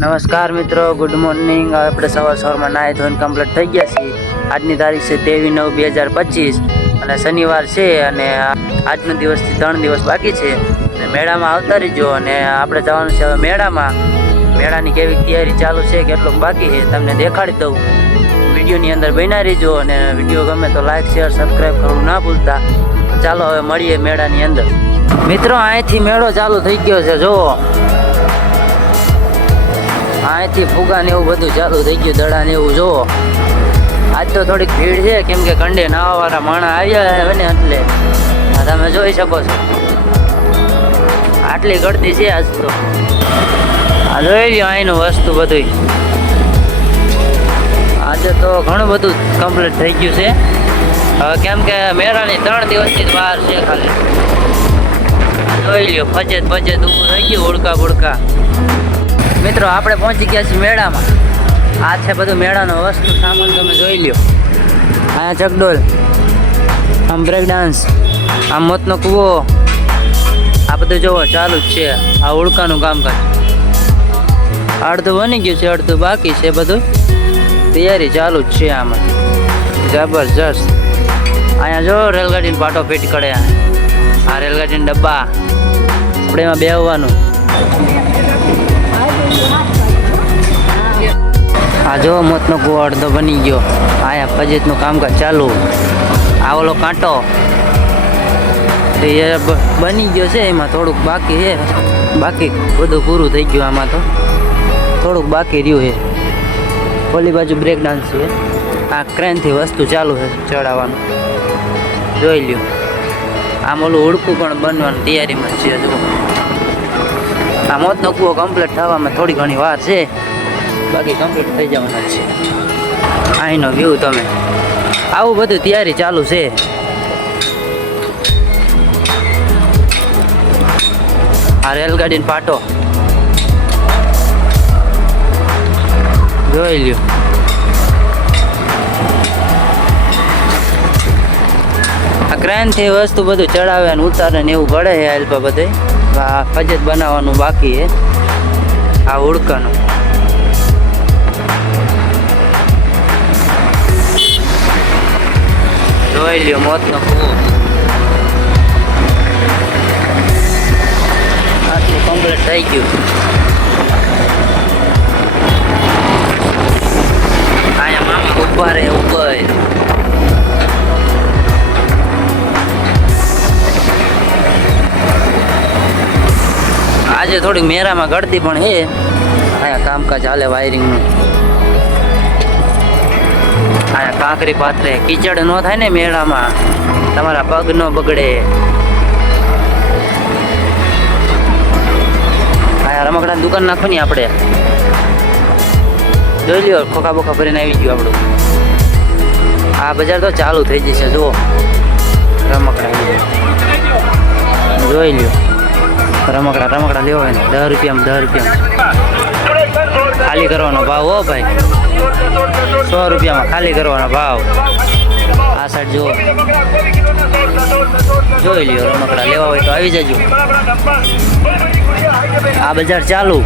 નમસ્કાર મિત્રો, good morning. આપણે સવારમાં નાહી ધોઈને કમ્પ્લીટ થઈ ગયા છીએ. આજની તારીખ છે 23/9/2025 અને શનિવાર છે અને આજનો દિવસથી 3 દિવસ બાકી છે. અને મેળામાં આવતા રહીજો અને આપણે જવાનું છે હવે મેળામાં. મેળાની કેવી તૈયારી ચાલુ છે, કેટલું બાકી છે તમને દેખાડી દઉં. વિડીયોની અંદર બન્યા રહીજો અને વિડીયો ગમે તો લાઈક શેર સબસ્ક્રાઈબ કરવું ના ભૂલતા. ચાલો હવે મળીએ મેળાની અંદર. મિત્રો, અહીંથી મેળો ચાલુ થઈ ગયો છે. જુઓ, અહીંથી ફુગા ને એવું બધું ચાલુ થઈ ગયું, દડા ને એવું. જુઓ, આજ તો થોડીક ભીડ છે કેમ કે કંડે નાવાવાળા માણસ આવ્યા હોય ને એટલે તમે જોઈ શકો છો આટલી ગળદી છે આજ તો. આ જોઈ લ્યો અહીંનું વસ્તુ બધું. આજે તો ઘણું બધું કમ્પ્લીટ થઈ ગયું છે હવે કેમ કે મેળાની 3 દિવસની વાર છે ખાલી. જોઈ લ્યો, ફજેત ઊભું થઈ ગયું, ઉડકા બુડકા. મિત્રો, આપણે પહોંચી ગયા છીએ મેળામાં. આ છે બધું મેળાનો વસ્તુ સામાન, તમે જોઈ લ્યો. અહીંયા ચકડોલ, આમ બ્રેક ડાન્સ, આમ મોતનો કૂવો, આ બધું જોવો ચાલુ જ છે. આ ઉડકાનું કામકાજ અડધું બની ગયું છે, અડધું બાકી છે. બધું તૈયારી ચાલુ જ છે આમાં. જબરજસ્ત. અહીંયા જો રેલગાડીનો પાટો ફિટ કરે. આ રેલગાડીના ડબ્બા, આપણે એમાં બેસવાનું. આ જો મોતનો કૂવો અડધો બની ગયો. અહીંયા ફજેતનું કામકાજ ચાલુ. આ ઓલો કાંટો એ બની ગયો છે, એમાં થોડુંક બાકી છે. બાકી બધું પૂરું થઈ ગયું, આમાં તો થોડુંક બાકી રહ્યું છે. ઓલી બાજુ બ્રેક ડાન્સ છે. આ ક્રેનથી વસ્તુ ચાલુ છે ચડાવવાનું, જોઈ લ્યો. આમ ઓલું ઉડકું પણ બનવાની તૈયારીમાં છે. જુઓ, આ મોતનો કૂવો કમ્પ્લીટ થવામાં થોડી ઘણી વાર છે, બાકી કમ્પ્લીટ થઈ જવાના છે. અહીંનો વ્યૂ તમે, આવું બધું તૈયારી ચાલુ છે. આ રેલગાડીનો પાટો જોઈ લ્યો. આ ક્રેનથી વસ્તુ બધું ચડાવે અને ઉતારે ને એવું પડે છે. હેલ્પા બધે આ ફજેત બનાવવાનું બાકી છે. આ ઉડકાનું જોઈ લ્યો. મોતનો કૂવો આટલું કમ્પ્લીટ થઈ ગયું. અહીંયા મામા ઉભા રહે ઉપર. આજે થોડીક મેરામાં ગળતી પણ છે. અહીંયા કામકાજ ચાલે વાયરિંગનું. અહીંયા કાંકરી પાથરે, કીચડ ન થાય ને મેળામાં, તમારા પગ ન બગડે. અહીંયા રમકડાની દુકાન નાખો ને આપણે. જોઈ લ્યો, ખોખા બોખા ભરીને આવી ગયું આપણું. આ બજાર તો ચાલુ થઈ જશે. જુઓ, રમકડા જોઈ લ્યો. રમકડા લેવો હોય ને 10 રૂપિયામાં 10 રૂપિયામાં ખાલી કરવાનો ભાવ. હો ભાઈ, 100 રૂપિયામાં ખાલી કરવાનો ભાવ. આ સાઈડ જુઓ, જોઈ લ્યો. રમકડા લેવા હોય તો આવી જજો. આ બજાર ચાલુ.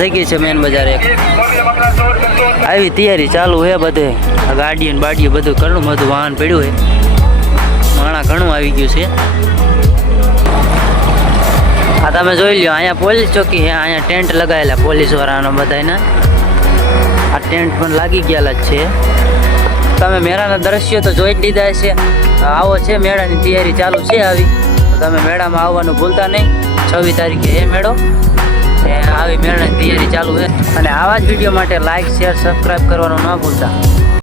થઈ ગઈ છે મેન બજાર. એક આવી તૈયારી ચાલુ છે બધે. ગાડીઓ ને બાડીઓ બધું ઘણું બધું વાહન પડ્યું છે. માણા ઘણું આવી ગયું છે. આ તમે જોઈ લ્યો, અહીંયા પોલીસ ચોકી છે. અહીંયા ટેન્ટ લગાવેલા પોલીસ વાળાનો બધાના. આ ટેન્ટ પણ લાગી ગયેલા જ છે. તમે મેળાના દ્રશ્યો તો જોઈ જ લીધા છે. આવો છે મેળાની તૈયારી ચાલુ છે આવી. તો તમે મેળામાં આવવાનું ભૂલતા નહીં. 26 તારીખે એ મેળો. આવી મેળાની તૈયારી ચાલુ છે. અને આવા જ વિડીયો માટે લાઈક શેર સબસ્ક્રાઈબ કરવાનું ન ભૂલતા.